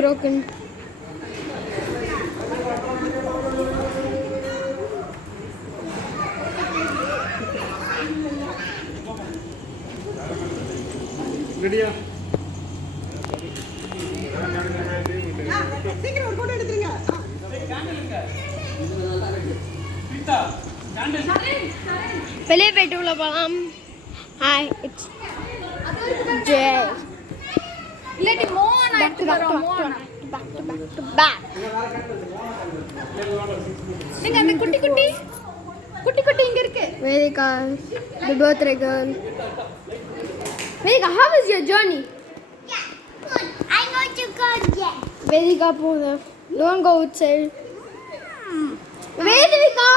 broken. ரெடியா? சீக்கிரம் ஒரு போட்டோ எடுத்துருங்க. வெளியே போயிட்டு உள்ள போகலாம். Hi, it's J. இல்லாட்டி மோனா எடுத்து வரோம். Mona back to back. நீங்க அந்த குட்டி இங்க இருக்கு. Vedika, the birthday girl. Vedika, how was your journey? Yeah, good. I'm going to go there. Vedika, don't go outside. Vedika!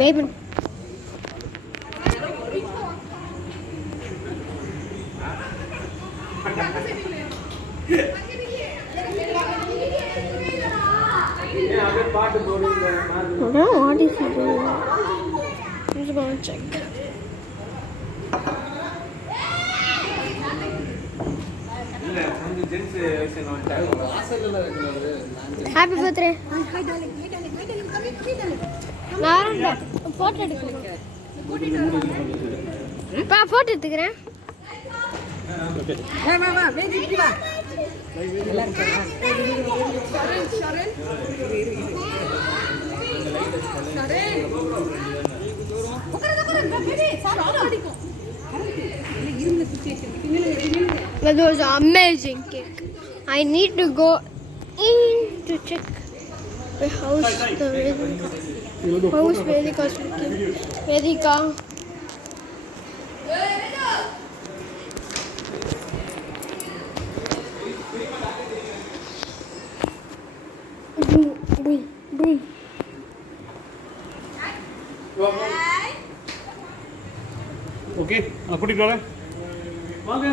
Baby. I don't know what is he doing. I'm just gonna check. Happy birthday. Hi darling. நான் photo எடுக்கிறேன். பா photo எடுக்கிறேன். வா வேதி இப்படி வா. ஷரண். உட்காரு வேதி சார் அடிக்கும். இருந்த situation. That was an amazing cake. I need to go in to check the house. The house Vedika's cooking. Vedika. Boom. Okay, கூட்டிட்டு வரேன். வாங்க.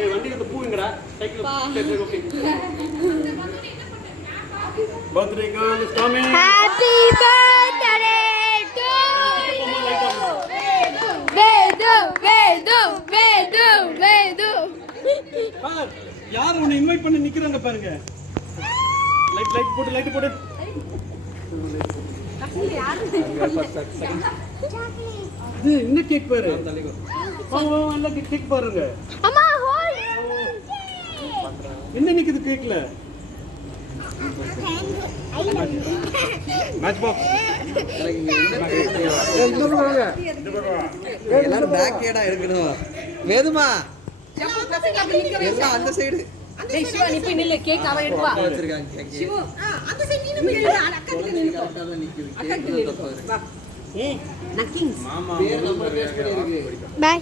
ஏய் வண்டில இந்த பூங்கடா. Cycle okay. Birthday girl is coming. Happy birthday to you. Vedu. பார், யார் உன்னை இன்வைட் பண்ணி நிக்கறாங்க பாருங்க. லைட் போடு. இது என்ன கேக் பாரு. வா நல்ல கேக் பாருங்க. அம்மா ஹோல். என்ன நிக்குது கேக்ல? Match box. எல்லாரும் பேக் கேடா எடுக்கணும். வேதுமா எல்லாம் அந்த சைடு. டேய் சிவா நீ போய் நில்லு கேக் அவ எடுப்பா. வச்சிருக்காங்க கேக். சிவா அந்த சைடு நீ போய் நில்லு. அக்கா கிட்ட நில்லு. அக்கா கிட்ட நில்லு. வா. ஏய் நக்கிங்ஸ். பேர் நம்ம பேஸ் பண்ணி இருக்கு. Bye.